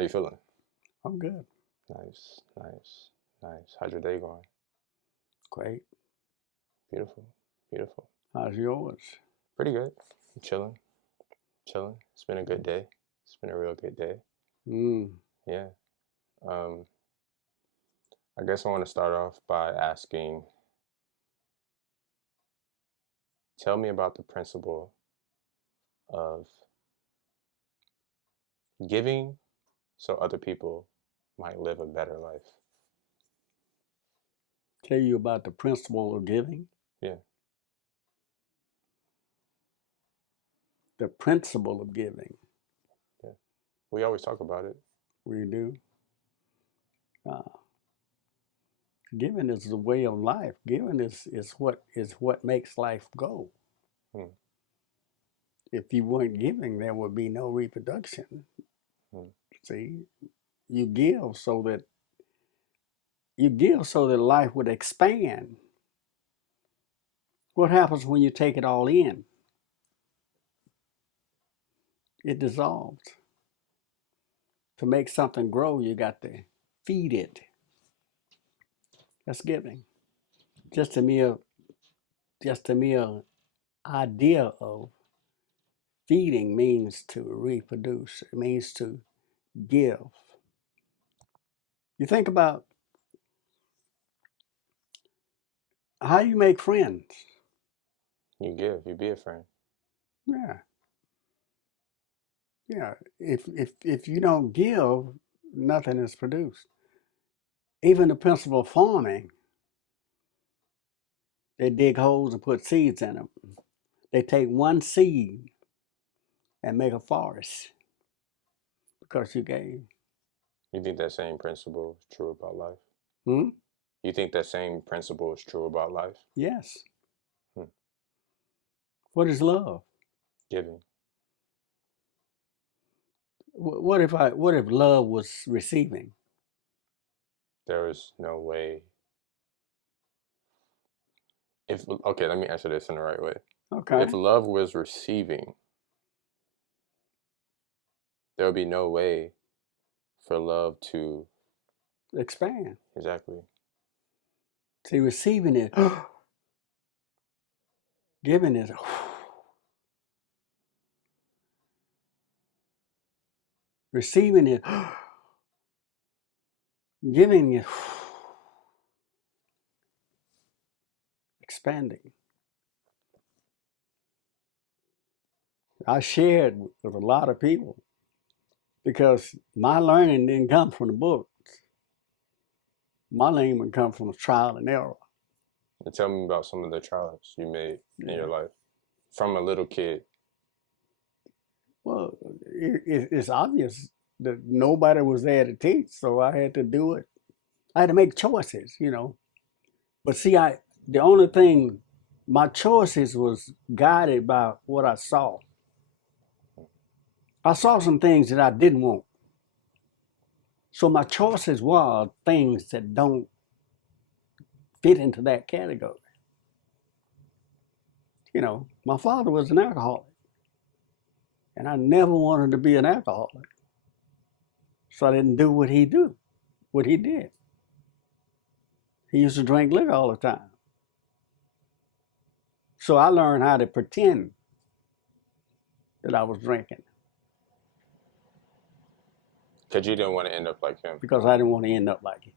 How you feeling? I'm good. Nice, nice, nice. How's your day going? Great. Beautiful, beautiful. How's yours? Pretty good. Chilling, chilling. It's been a good day. It's been a real good day. Mm. Yeah. Um, I guess I want to start off by asking, tell me about the principle of giving so other people might live a better life. Tell you about the principle of giving. Yeah, The principle of giving. yeah. We always talk about it. We do. Uh, Giving is the way of life. Giving is what makes life go. Hmm, If you weren't giving, there would be no reproduction. hmm. See, you give so that life would expand. What happens when you take it all in? It dissolves. To make something grow, you got to feed it. That's giving. Just a mere just a mere idea of feeding means to reproduce. It means to give. You think about how you make friends. You give, you be a friend. Yeah, yeah. If you don't give, nothing is produced. Even the principle of farming, they dig holes and put seeds in them. They take one seed and make a forest because you gave. You think that same principle is true about life? Hmm? You think that same principle is true about life? Yes. Hmm. What is love? Giving. What if love was receiving? There is no way. If okay, let me answer this in the right way. If Okay. love was receiving, there would be no way for love to Expand. exactly. See, receiving is giving is receiving is giving is expanding. I shared with a lot of people because my learning didn't come from the books. My learning come from trial and error. And tell me about some of the trials you made in your Yeah. life from a little kid. Well, it's obvious that nobody was there to teach, so I had to do it. I had to make choices. But see, the only thing my choices was guided by what I saw. I saw some things that I didn't want. So my choices were things that don't fit into that category. My father was an alcoholic, and I never wanted to be an alcoholic. So I didn't do what he did. He used to drink liquor all the time. So I learned how to pretend that I was drinking Because you didn't want to end up like him. because I didn't want to end up like him.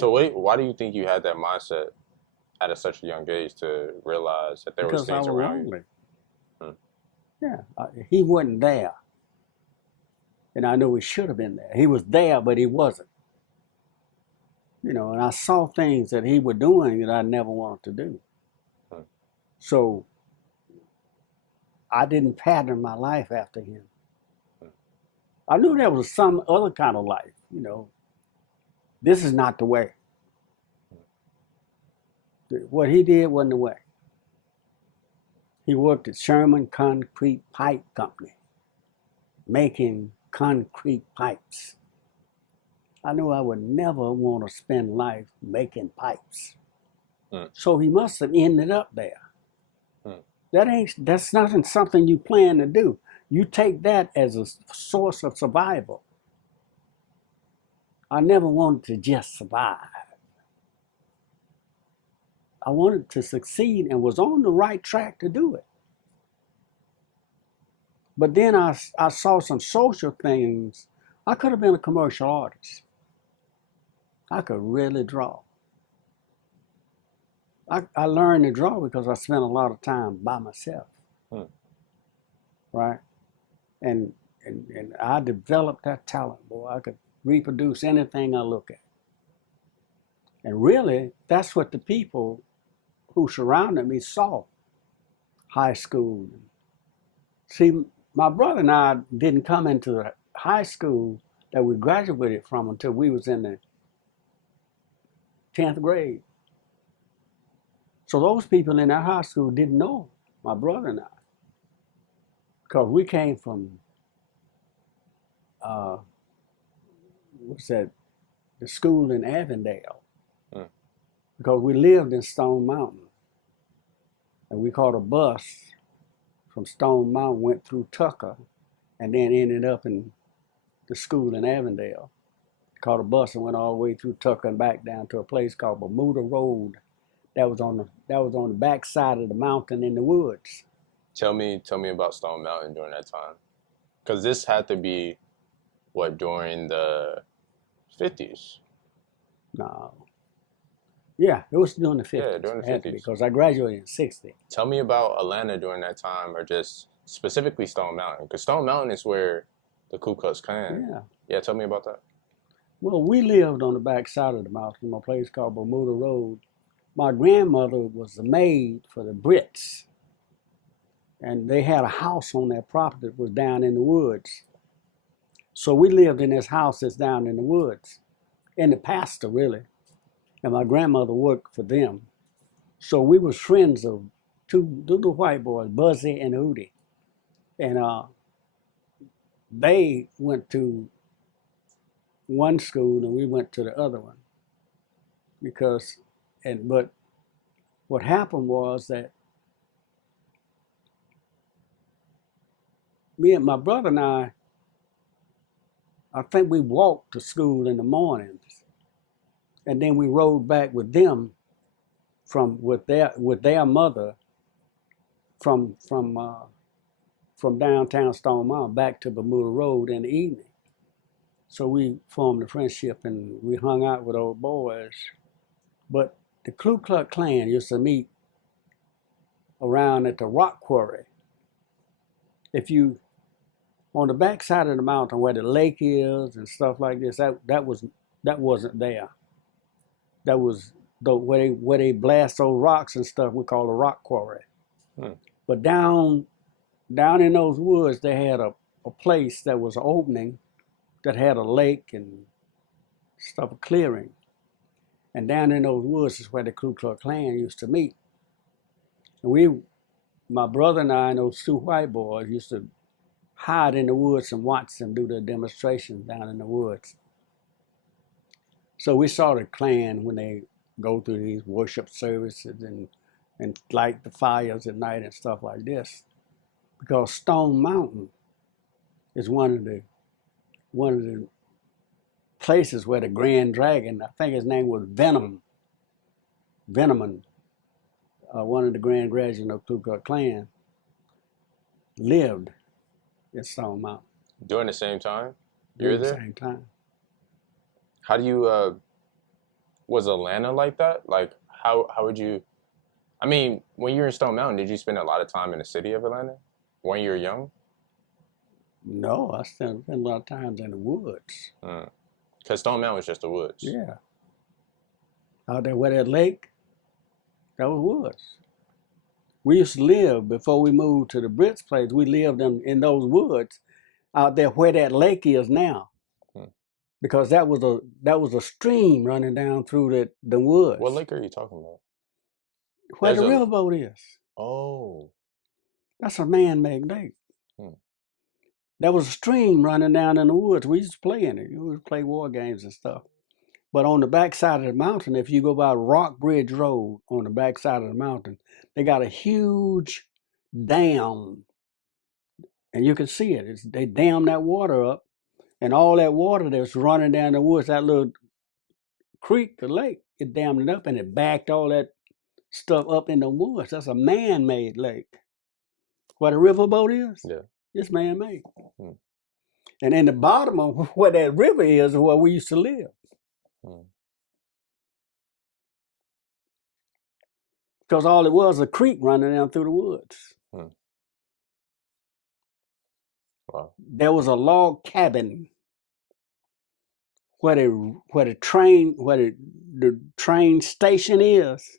So wait, why do you think you had that mindset at such a young age to realize that there was Because I things was around you? lonely. Hmm. Yeah, he wasn't there, and I knew he should have been there. He was there, but he wasn't. And I saw things that he was doing that I never wanted to do. Hmm. So I didn't pattern my life after him. Hmm. I knew there was some other kind of life. This is not the way. What he did wasn't the way. He worked at Sherman Concrete Pipe Company, making concrete pipes. I knew I would never want to spend life making pipes. Hmm. So he must have ended up there. Hmm. That's not something you plan to do. You take that as a source of survival. I never wanted to just survive. I wanted to succeed and was on the right track to do it. But then I saw some social things. I could have been a commercial artist. I could really draw. I learned to draw because I spent a lot of time by myself, Hmm. right? And, and I developed that talent, boy. I could reproduce anything I look at. And really, that's what the people who surrounded me saw. High school. See, my brother and I didn't come into the high school that we graduated from until we was in the 10th grade. So those people in that high school didn't know my brother and I, because we came from what's that? The school in Avondale, Hmm. because we lived in Stone Mountain, and we caught a bus from Stone Mountain, went through Tucker, and then ended up in the school in Avondale. Caught a bus and went all the way through Tucker and back down to a place called Bermuda Road. That was on the back side of the mountain in the woods. Tell me about Stone Mountain during that time, because this had to be what, during the 50s. No, yeah, it was during the 50s. Yeah, during the It had to be, 50s. because I graduated in '60. Tell me about Atlanta during that time, or just specifically Stone Mountain, because Stone Mountain is where the Ku Klux Klan. Yeah. Yeah, tell me about that. Well, we lived on the back side of the mountain, a place called Bermuda Road. My grandmother was the maid for the Brits, and they had a house on their property that was down in the woods. So we lived in this house that's down in the woods, in the pasture, really. And my grandmother worked for them. So we was friends of two little white boys, Buzzy and Hootie. And they went to one school and we went to the other one. But what happened was that me and my brother and I think we walked to school in the mornings, and then we rode back with them with their mother from downtown Stone Mountain back to Bermuda Road in the evening. So we formed a friendship and we hung out with old boys. But the Ku Klux Klan used to meet around at the rock quarry. If you on the back side of the mountain where the lake is and stuff like this, that wasn't there. That was where they blast those rocks and stuff. We call a rock quarry. Hmm. But down in those woods, they had a place that was opening that had a lake and stuff, a clearing. And down in those woods is where the Ku Klux Klan used to meet. And my brother and I and those two white boys used to hide in the woods and watch them do their demonstrations down in the woods. So we saw the Klan when they go through these worship services and light the fires at night and stuff like this. Because Stone Mountain is one of the places where the Grand Dragon, I think his name was Venomon, one of the Grand Dragons of Ku Klux Klan, lived at Stone Mountain During the same time you were during the there? same time. How do you was Atlanta like that? Like how would you? I mean, when you were in Stone Mountain, did you spend a lot of time in the city of Atlanta when you were young? No, I spent a lot of times in the woods. Because Stone Mountain was just the woods. Yeah. Out there where that lake, that was woods. We used to live, before we moved to the Brits place, we lived in those woods out there where that lake is now. Hmm. Because that was a stream running down through the woods. What lake are you talking about? Where There's the a- riverboat is. Oh. That's a man-made lake. Hmm. There was a stream running down in the woods. We used to play in it. We would play war games and stuff. But on the back side of the mountain, if you go by Rock Bridge Road on the back side of the mountain, they got a huge dam, and you can see it. They dam that water up, And all that water that was running down the woods, that little creek, the lake, it dammed it up and it backed all that stuff up in the woods. That's a man-made lake. Where the riverboat is, Yeah. it's man-made. Hmm. And in the bottom of where that river is where we used to live. Hmm. Because all it was a creek running down through the woods. Hmm. Wow. There was a log cabin where the train station is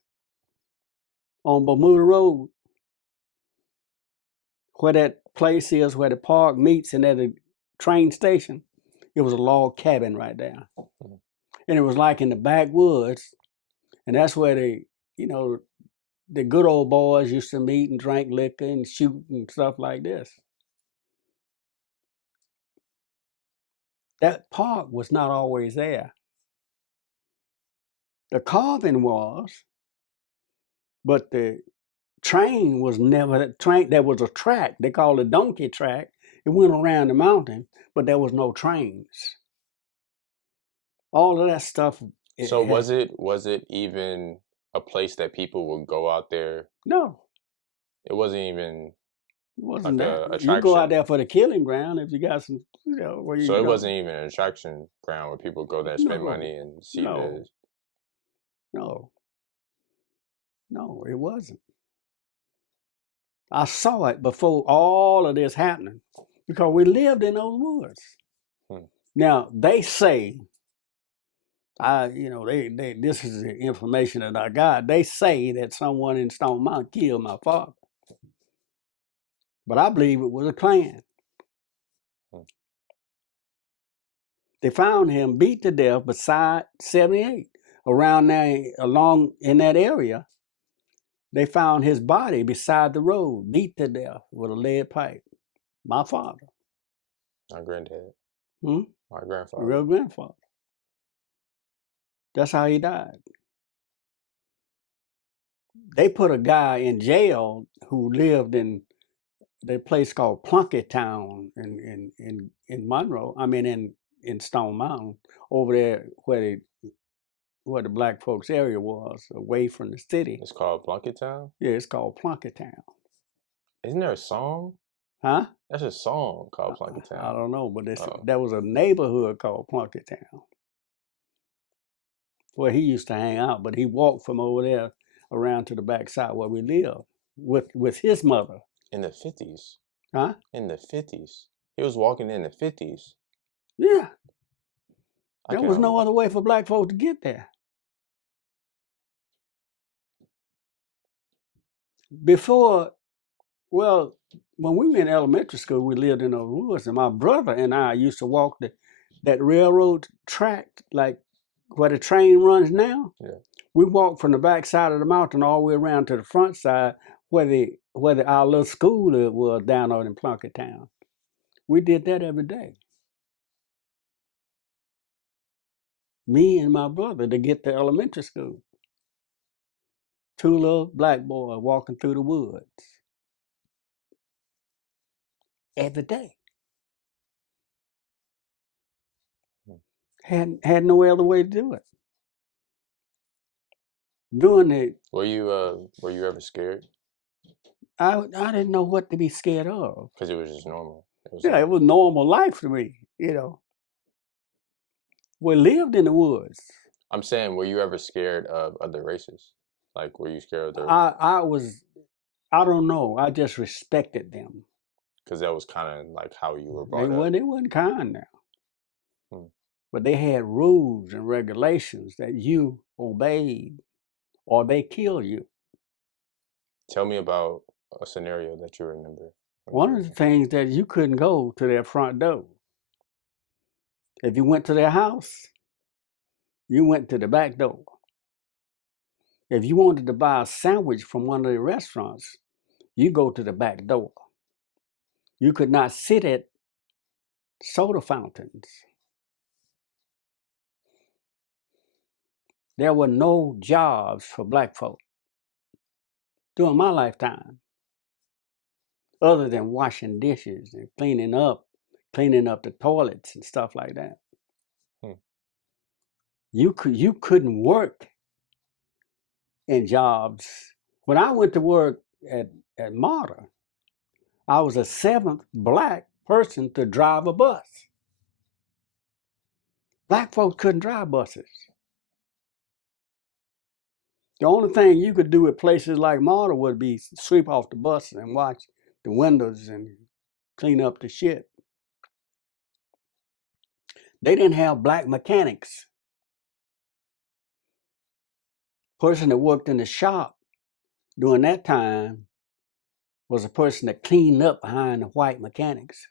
on Bermuda Road. Where that place is where the park meets and at the train station, it was a log cabin right there. Hmm. And it was like in the backwoods. And that's where the good old boys used to meet and drink liquor and shoot and stuff like this. That park was not always there. The carving was, but the train was never the train. There was a track, they called it donkey track. It went around the mountain, but there was no trains. All of that stuff. So was it even a place that people would go out there? No. It wasn't even. It wasn't like that. a You go out attraction. there for the killing ground if you got some, where you So it go. wasn't even an attraction ground where people go there and spend No. money and see No. this. No, it wasn't. I saw it before all of this happening because we lived in those woods. Hmm. Now they say, this is the information that I got. They say that someone in Stone Mountain killed my father, but I believe it was a Klan. Hmm. They found him beat to death beside 78, around there, along in that area. They found his body beside the road, beat to death with a lead pipe. My father. My granddad. Hmm? My grandfather. Real grandfather. That's how he died. They put a guy in jail who lived in the place called Plunkett Town in Monroe. I mean in Stone Mountain, over there where the black folks area was, away from the city. It's called Plunkett Town? Yeah, it's called Plunkett Town. Isn't there a song? Huh? That's a song called Plunkett I Town. don't know, but Oh. there was a neighborhood called Plunkett Town where he used to hang out, but he walked from over there around to the backside where we lived with his mother. In the 50s. Huh? In the 50s. He was walking in the 50s. Yeah. There was no other way for black folks to get there. Before, well, when we were in elementary school, we lived in those woods, and my brother and I used to walk that railroad track, like where the train runs now. Yeah. We walked from the back side of the mountain all the way around to the front side where our little school was down out in Plunkett Town. We did that every day. Me and my brother to get to elementary school. Two little black boys walking through the woods. Every day. Had no other way to do it. Doing it. Were you ever scared? I didn't know what to be scared of. Because it was just normal. It was normal life for me, We lived in the woods. I'm saying, were you ever scared of other races? Like, were you scared of the... I don't know. I just respected them. Because that was kind of like how you were brought up. They wasn't kind now. But they had rules and regulations that you obeyed or they kill you. Tell me about a scenario that you remember. One of the things that you couldn't go to their front door. If you went to their house, you went to the back door. If you wanted to buy a sandwich from one of the restaurants, you go to the back door. You could not sit at soda fountains. There were no jobs for black folk during my lifetime, other than washing dishes and cleaning up, cleaning up the toilets and stuff like that. Hmm. You couldn't work in jobs. When I went to work at MARTA, I was the 7th black person to drive a bus. Black folks couldn't drive buses. The only thing you could do at places like MARTA would be sweep off the bus and watch the windows and clean up the shit. They didn't have black mechanics. Person that worked in the shop during that time was a person that cleaned up behind the white mechanics.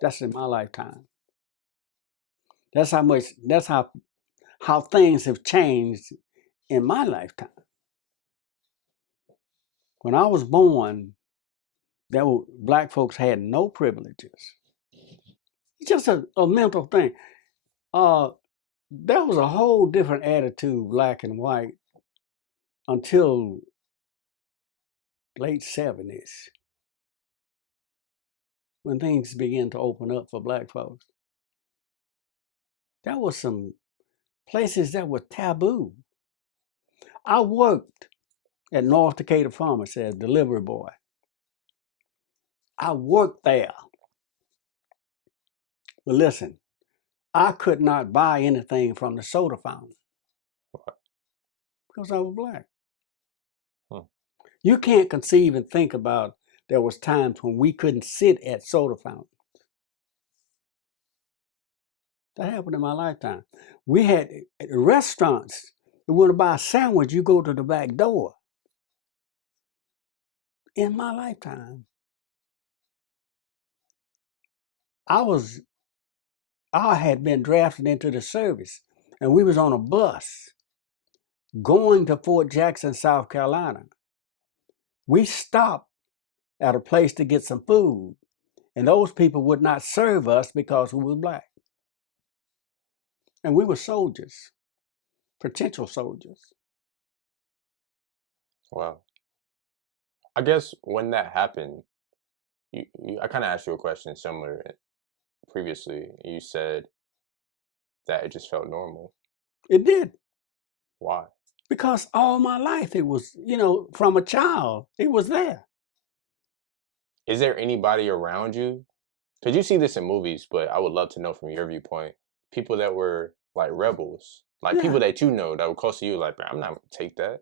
That's in my lifetime. That's how things have changed in my lifetime. When I was born, black folks had no privileges. It's just a mental thing. There was a whole different attitude, black and white, until late 70s, when things began to open up for black folks. There were some places that were taboo. I worked at North Decatur Pharmacy as delivery boy. I worked there. But listen, I could not buy anything from the soda fountain because I was black. Hmm. You can't conceive and think about there was times when we couldn't sit at soda fountains. That happened in my lifetime. We had restaurants. You want to buy a sandwich, you go to the back door. In my lifetime, I had been drafted into the service, and we was on a bus going to Fort Jackson, South Carolina. We stopped at a place to get some food, and those people would not serve us because we were black. And we were soldiers, potential soldiers. Wow. I guess when that happened, I kind of asked you a question similar previously. You said that it just felt normal. It did. Why? Because all my life it was, from a child, it was there. Is there anybody around you? Because you see this in movies, but I would love to know from your viewpoint, people that were like rebels, like people Yeah. that you know that were close to you, like, I'm not gonna take that.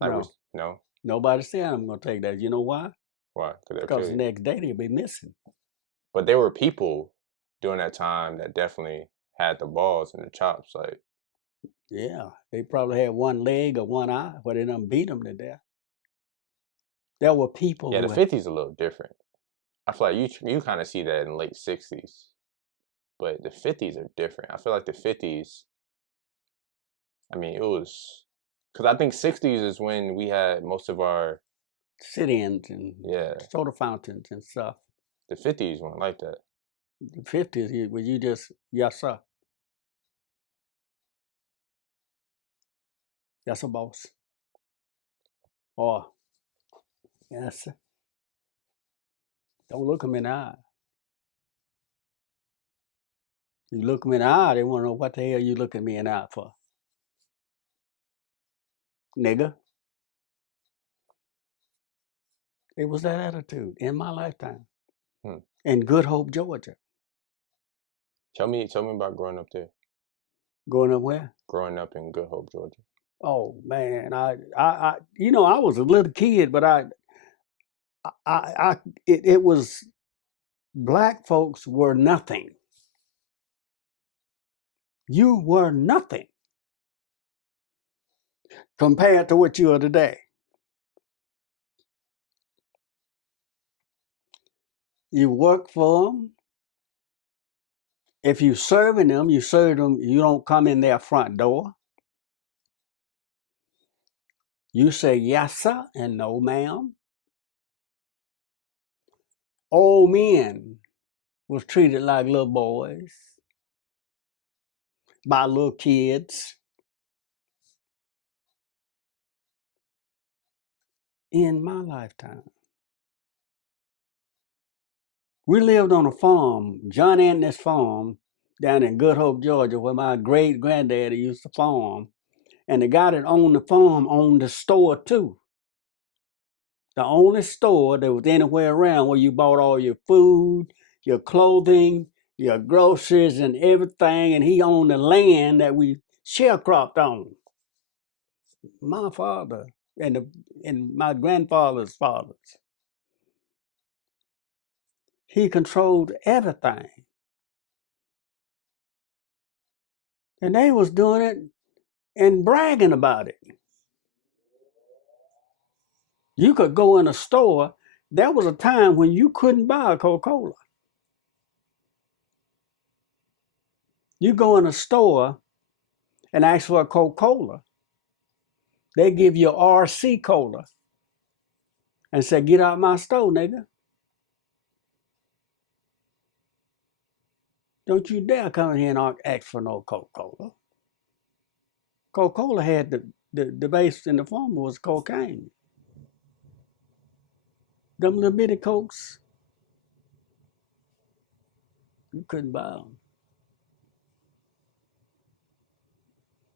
Like, No. no, Nobody said I'm going to take that. You know why? why? Because they'll Because kill the you. next day they'll be missing. But there were people during that time that definitely had the balls and the chops. Like, Yeah. They probably had one leg or one eye, but they done beat them to death. There were people yeah, the who, '50s a little different. I feel like you kind of see that in late '60s, but the '50s are different. I feel like the '50s. I mean, it was because I think '60s is when we had most of our sit-ins and yeah. soda fountains and stuff. The '50s weren't like that. The 50s, where you just, yes, sir. Yes, sir, boss. Or, yes, sir. Don't look them in the eye. You look them in the eye, they want to know what the hell you looking me in the eye for. Nigga. It was that attitude in my lifetime. Hmm. In Good Hope, Georgia. Tell me about growing up there. Going up where? Growing up in Good Hope, Georgia. Oh man, I was a little kid, but it was black folks were nothing. You were nothing compared to what you are today. You work for them. If you serving them, you serve them. You don't come in their front door. You say yes, sir, and no, ma'am. Old men was treated like little boys by little kids. In my lifetime. We lived on a farm, John Anthony's farm, down in Good Hope, Georgia, where my great granddaddy used to farm. And the guy that owned the farm owned the store too. The only store that was anywhere around where you bought all your food, your clothing, your groceries, and everything. And he owned the land that we sharecropped on. My father and my grandfather's fathers. He controlled everything. And they was doing it and bragging about it. You could go in a store. There was a time when you couldn't buy a Coca-Cola. You go in a store and ask for a Coca-Cola. They give you RC Cola and say, get out my store, nigga. Don't you dare come in here and ask for no Coca-Cola. Coca-Cola had the base in the formula was cocaine. Them little bitty Cokes, you couldn't buy them.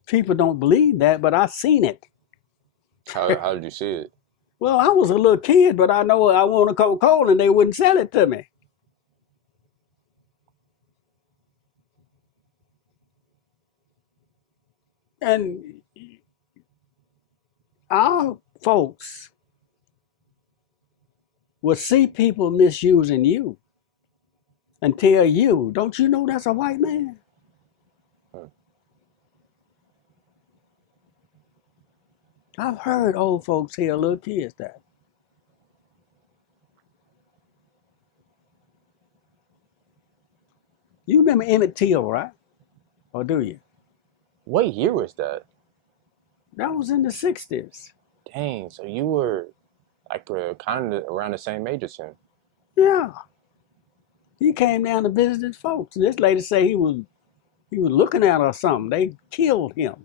People don't believe that, but I seen it. How did you see it? Well, I was a little kid, but I know I want a Coca-Cola and they wouldn't sell it to me. And our folks will see people misusing you and tell you, don't you know that's a white man? I've heard old folks tell little kids that. You remember Emmett Till, right? Or do you? What year was that? That was in the 60s. Dang, so you were like kind of around the same age as him. Yeah. He came down to visit his folks. This lady say he was looking at her or something. They killed him.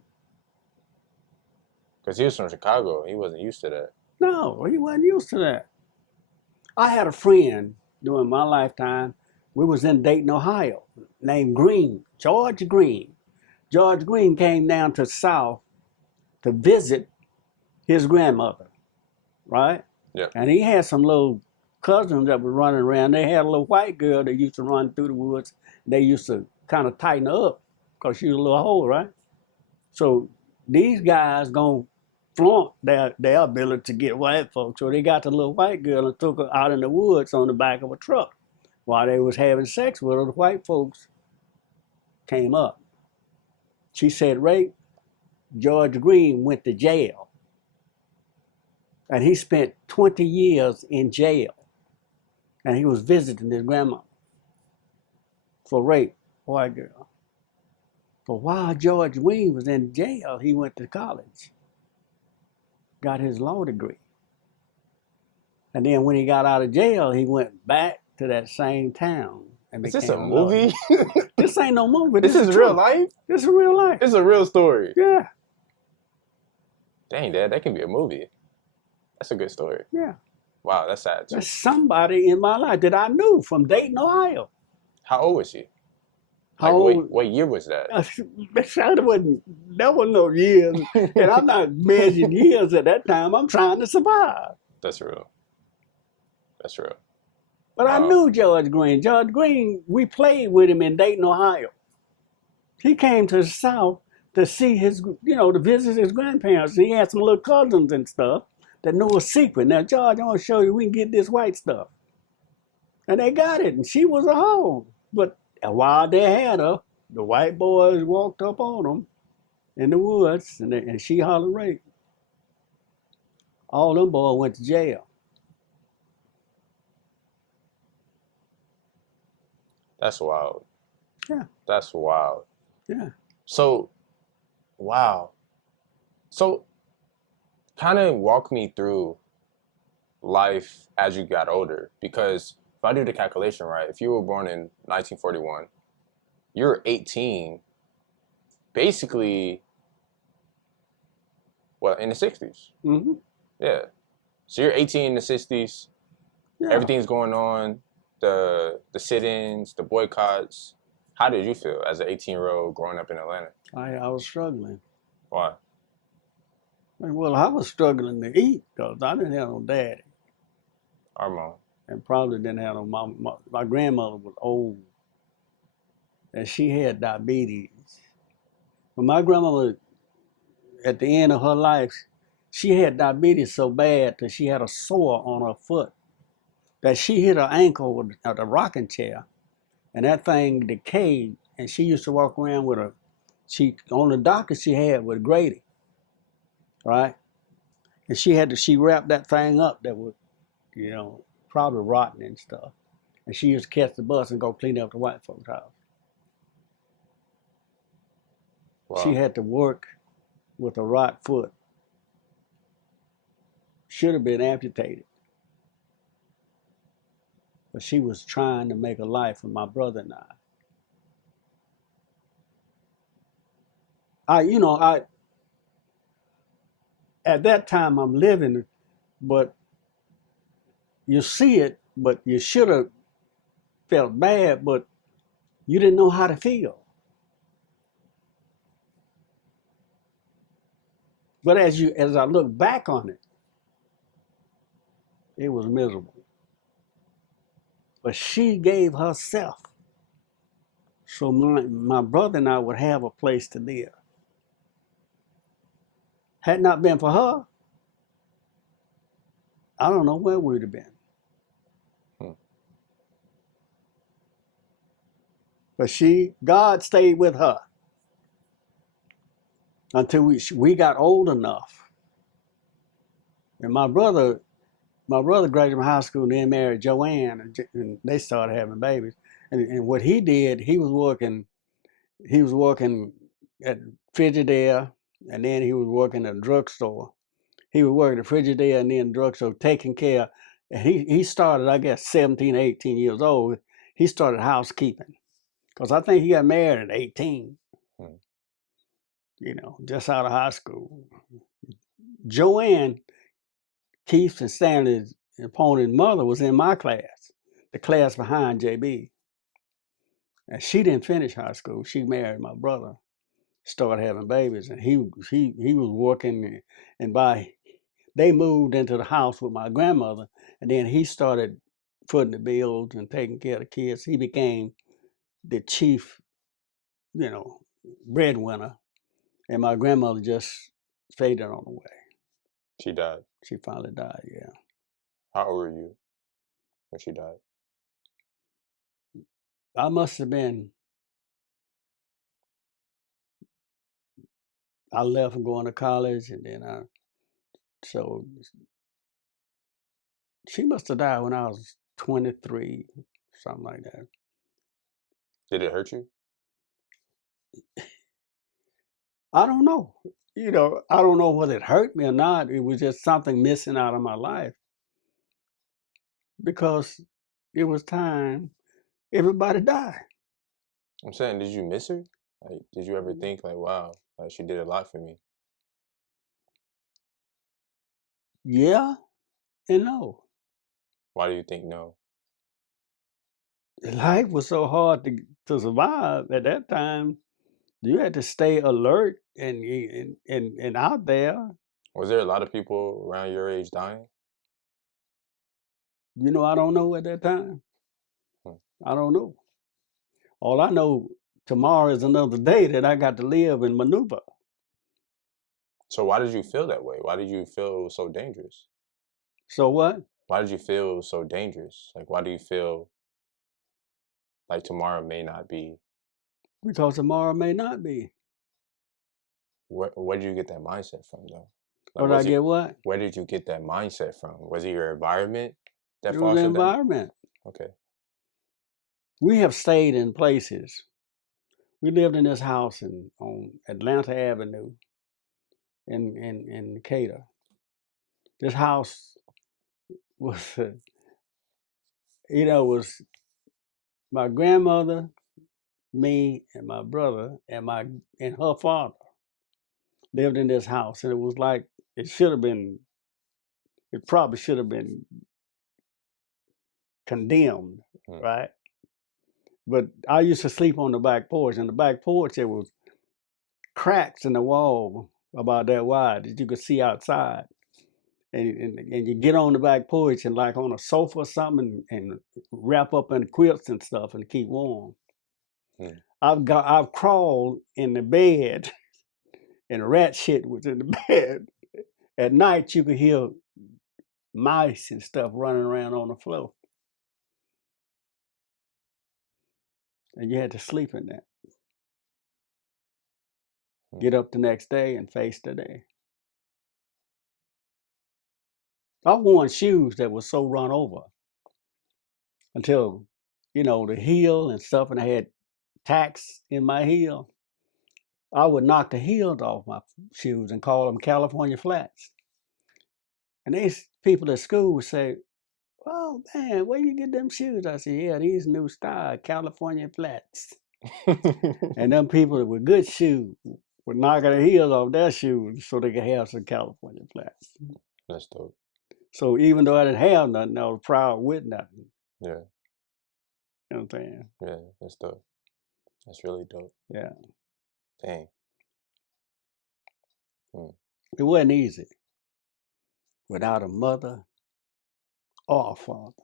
Because he was from Chicago. He wasn't used to that. No, he wasn't used to that. I had a friend during my lifetime. We was in Dayton, Ohio, named Green, George Green. George Green came down to the South to visit his grandmother, right? Yeah. And he had some little cousins that were running around. They had a little white girl that used to run through the woods. They used to kind of tighten her up because she was a little hole, right? So these guys gonna flaunt their ability to get white folks. So they got the little white girl and took her out in the woods on the back of a truck. While they was having sex with her, the white folks came up. She said rape. George Green went to jail. And he spent 20 years in jail. And he was visiting his grandma for rape, white girl. But while George Green was in jail, he went to college, got his law degree. And then when he got out of jail, he went back to that same town. And Is this a movie? This ain't no movie. This is real life? This is real life. It's a real story. Yeah. Dang, Dad, that can be a movie. That's a good story. Yeah. Wow, that's sad too. There's somebody in my life that I knew from Dayton, Ohio. How old was she? How Like, old? what year was that? That wasn't no years. And I'm not measuring years at that time. I'm trying to survive. That's real. That's real. But I knew George Green. George Green, we played with him in Dayton, Ohio. He came to the South to see his, to visit his grandparents. He had some little cousins and stuff that knew a secret. Now, George, I want to show you, we can get this white stuff. And they got it, and she was a hoe. But while they had her, the white boys walked up on them in the woods, and she hollered rape. All them boys went to jail. That's wild. Yeah. That's wild. Yeah. So, wow. So, kind of walk me through life as you got older. Because if I do the calculation right, if you were born in 1941, you're 18, basically, well, in the 60s. Mm-hmm. Yeah. So you're 18 in the 60s. Yeah. Everything's going on. the sit-ins, the boycotts. How did you feel as an 18-year-old growing up in Atlanta? I was struggling. Why? Well, I was struggling to eat because I didn't have no daddy, Our mom. and probably didn't have no mom. My grandmother was old, and she had diabetes. But my grandmother, at the end of her life, she had diabetes so bad that she had a sore on her foot that she hit her ankle with a rocking chair, and that thing decayed. And she used to walk around with a, she on the doctor she had with Grady, right? And she wrapped that thing up that was, probably rotten and stuff. And she used to catch the bus and go clean up the white folks' house. She Wow. had to work with a rot foot. Should have been amputated. But she was trying to make a life with my brother and I, at that time I'm living, but you see it, but you should have felt bad, but you didn't know how to feel. But as I look back on it, it was miserable. But she gave herself so my brother and I would have a place to live. Had not been for her, I don't know where we'd have been. Hmm. But God stayed with her until we got old enough. And my brother graduated from high school and then married Joanne, and they started having babies. And what he did, he was working at Frigidaire, and then he was working at a drugstore. He was working at Frigidaire and then drugstore, taking care. And he started, I guess, 17, 18 years old. He started housekeeping because I think he got married at 18, Hmm. just out of high school. Joanne, Keith and Stanley's opponent's mother was in my class, the class behind JB. And she didn't finish high school. She married my brother, started having babies, and he was working. And they moved into the house with my grandmother, and then he started footing the bills and taking care of the kids. He became the chief, breadwinner, and my grandmother just faded on the way. She died. She finally died. Yeah, How old were you when she died? I must have been. I left and going to college, and then so she must have died when I was 23, something like that. Did it hurt you? I don't know. I don't know whether it hurt me or not. It was just something missing out of my life because it was time everybody died. I'm saying, did you miss her? Like, did you ever think like, wow, like she did a lot for me? Yeah and no. Why do you think no? Life was so hard to survive at that time. You had to stay alert and out there. Was there a lot of people around your age dying? I don't know at that time. Hmm. I don't know. All I know, tomorrow is another day that I got to live and maneuver. So why did you feel that way? Why did you feel so dangerous? So what? Why did you feel so dangerous? Like, why do you feel like tomorrow may not be? Because tomorrow may not be. Where did you get that mindset from, though? Like, Or did I get what? where did you get that mindset from? Was it your environment that It was the fostered that? environment. Okay. We have stayed in places. We lived in this house on Atlanta Avenue in Decatur. This house was, was my grandmother, me, and my brother, and her father lived in this house, and it was like it probably should have been condemned. right? But I used to sleep on the back porch. And the back porch, there was cracks in the wall about that wide that you could see outside. And you get on the back porch and like on a sofa or something and wrap up in quilts and stuff and keep warm. I've crawled in the bed and rat shit was in the bed. At night you could hear mice and stuff running around on the floor. And you had to sleep in that. Get up the next day and face the day. I've worn shoes that were so run over until, the heel and stuff, and I had tacks in my heel. I would knock the heels off my shoes and call them California flats. And these people at school would say, "Oh man, where you get them shoes?" I said, "Yeah, these new style California flats." And them people with good shoes would knock the heels off their shoes so they could have some California flats. That's dope. So even though I didn't have nothing, I was proud with nothing. Yeah. You know what I'm saying? Yeah, that's dope. That's really dope. Yeah. Dang. It wasn't easy without a mother or a father.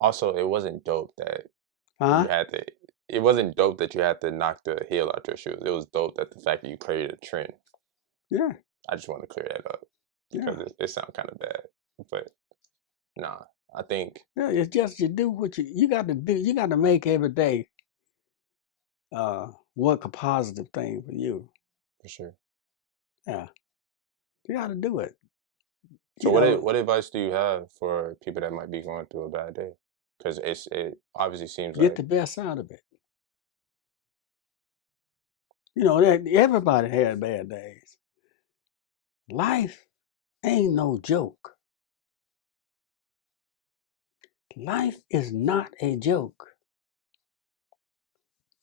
Also, it wasn't dope that Huh? you had to. It wasn't dope that you had to knock the heel out your shoes. It was dope that the fact that you created a trend. Yeah. I just want to clear that up because it sounds kind of bad, but nah. I think it's just you do what you got to do. You got to make every day work a positive thing for you. for sure. Yeah, you got to do it. So what advice do you have for people that might be going through a bad day? Because it obviously seems get the best out of it. Everybody had bad days. Life ain't no joke. Life is not a joke.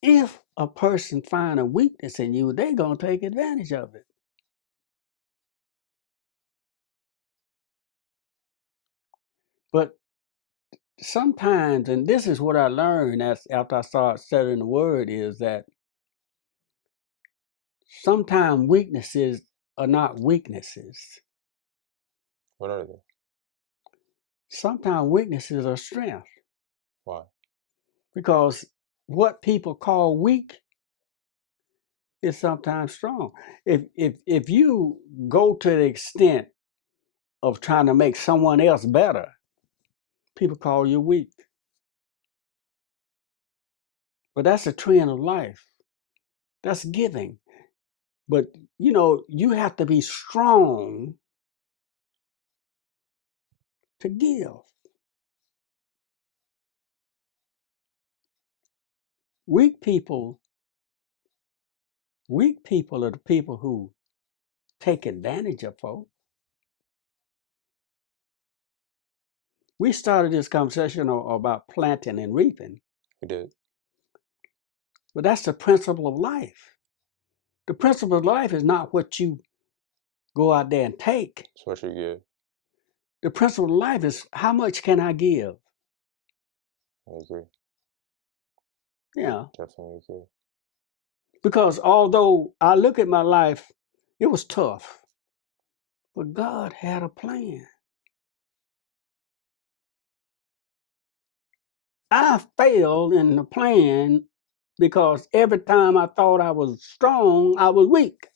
If a person find a weakness in you, they're going to take advantage of it. But sometimes, and this is what I learned after I started studying the word, is that sometimes weaknesses are not weaknesses. What are they? Sometimes weaknesses are strength. Why? Because what people call weak is sometimes strong. If you go to the extent of trying to make someone else better, people call you weak. But that's a trend of life. That's giving. But you have to be strong to give. Weak people are the people who take advantage of folks. We started this conversation about planting and reaping. We did. But that's the principle of life. The principle of life is not what you go out there and take. It's what you give. The principle of life is how much can I give? I agree. Yeah. Definitely agree. Because although I look at my life, it was tough. But God had a plan. I failed in the plan because every time I thought I was strong, I was weak.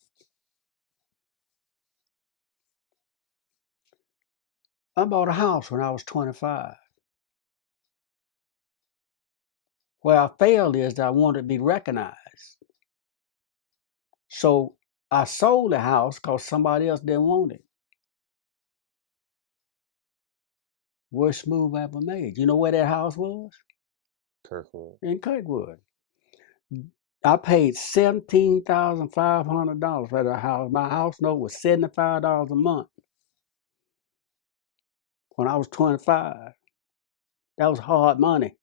I bought a house when I was 25. Where I failed is that I wanted to be recognized. So I sold the house because somebody else didn't want it. Worst move I ever made. You know where that house was? Kirkwood. In Kirkwood. I paid $17,500 for the house. My house note was $75 a month. When I was 25. That was hard money.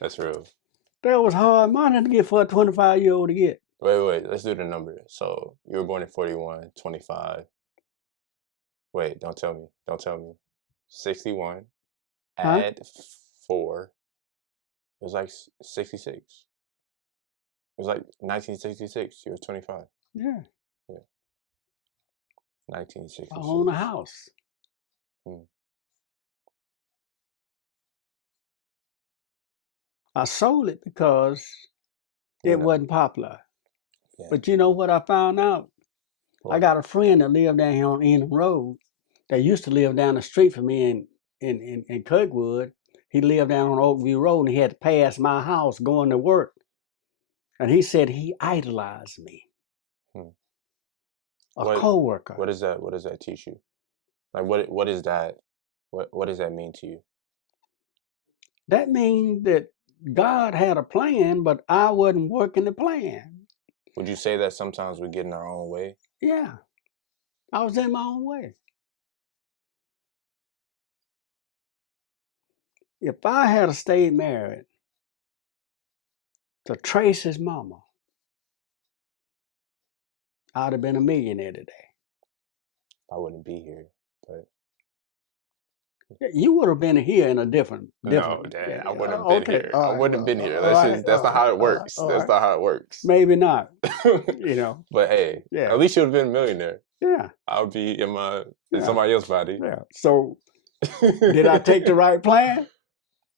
That's real. That was hard money to get for a 25-year-old to get. Wait. Let's do the number. So you were born in 41, 25. Wait, don't tell me. Don't tell me. 61. Huh? Add 4. It was like 66. It was like 1966. You was 25. Yeah. Yeah. I 1966. own a house. Hmm. I sold it because it wasn't popular. Yeah. But you know what I found out? I What? got a friend that lived down here on Enham Road that used to live down the street from me in Kirkwood. He lived down on Oakview Road and he had to pass my house going to work. And he said he idolized me. Hmm. A What co-worker. what does that teach you? Like what is that? What does that mean to you? That means that God had a plan, but I wasn't working the plan. Would you say that sometimes we get in our own way? Yeah, I was in my own way. If I had stayed married to Tracy's mama, I'd have been a millionaire today. I wouldn't be here. But You would have been here in a different. no, Dad, I wouldn't have been Okay, here. all I right, wouldn't have been here. all right, That's not how it works. all That's right. not how it works. Maybe not. You know. But hey, Yeah. at least you would have been a millionaire. Yeah. I would be in Yeah. somebody else's body. Yeah. So did I take the right plan?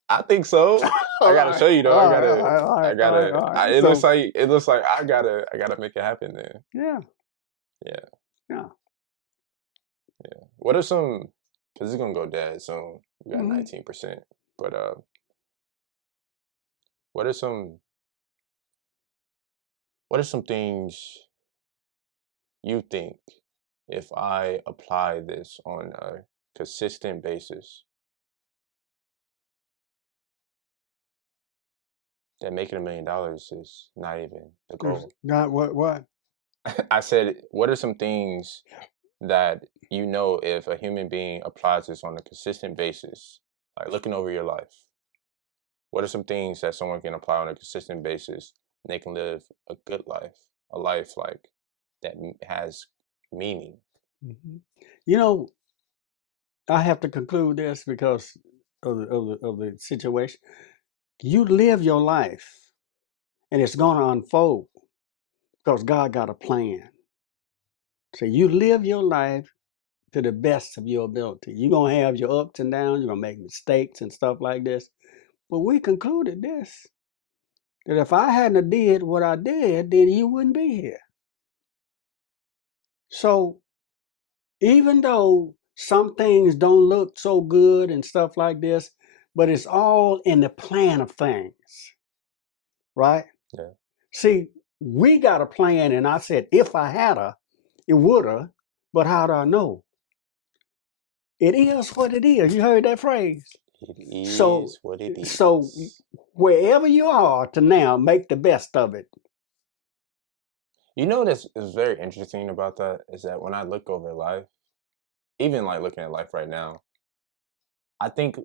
I think so. I gotta show you though. It So, looks like I gotta make it happen then. yeah. Yeah. Yeah. Yeah. What are some? Because it's gonna go dead soon. We got Mhm. 19%. But what are some? What are some things you think if I apply this on a consistent basis that making $1 million is not even the goal? Not what? I said, what are some things that you know if a human being applies this on a consistent basis, like looking over your life? What are some things that someone can apply on a consistent basis and they can live a good life, a life like that has meaning? Mhm. You know, I have to conclude this because of the situation. You live your life, and it's going to unfold because God got a plan. So you live your life to the best of your ability. You're going to have your ups and downs. You're going to make mistakes and stuff like this. But we concluded this, that if I hadn't have did what I did, then you wouldn't be here. So even though some things don't look so good and stuff like this, but it's all in the plan of things, right? Yeah. See, we got a plan, and I said, if I had a, it woulda, but how do I know? It is what it is. You heard that phrase? It is So, what it is. so wherever you are to now, make the best of it. You know what is very interesting about that is that when I look over life, even like looking at life right now, I think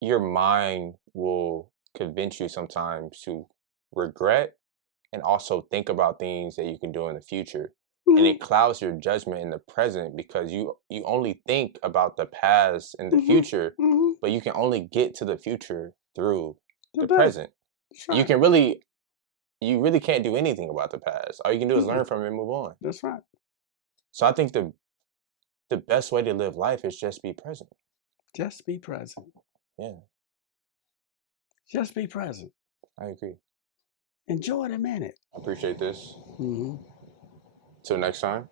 your mind will convince you sometimes to regret and also think about things that you can do in the future. And Mhm, it clouds your judgment in the present because you only think about the past and the mhm, future, mhm. but you can only get to the future through the Today. present. That's You right. can you really can't do anything about the past. All you can do is learn from it and move on. That's right. So I think the best way to live life is just be present. Just be present. Yeah, Just be present. I agree. Enjoy the minute. I appreciate this. Mhm. Till next time.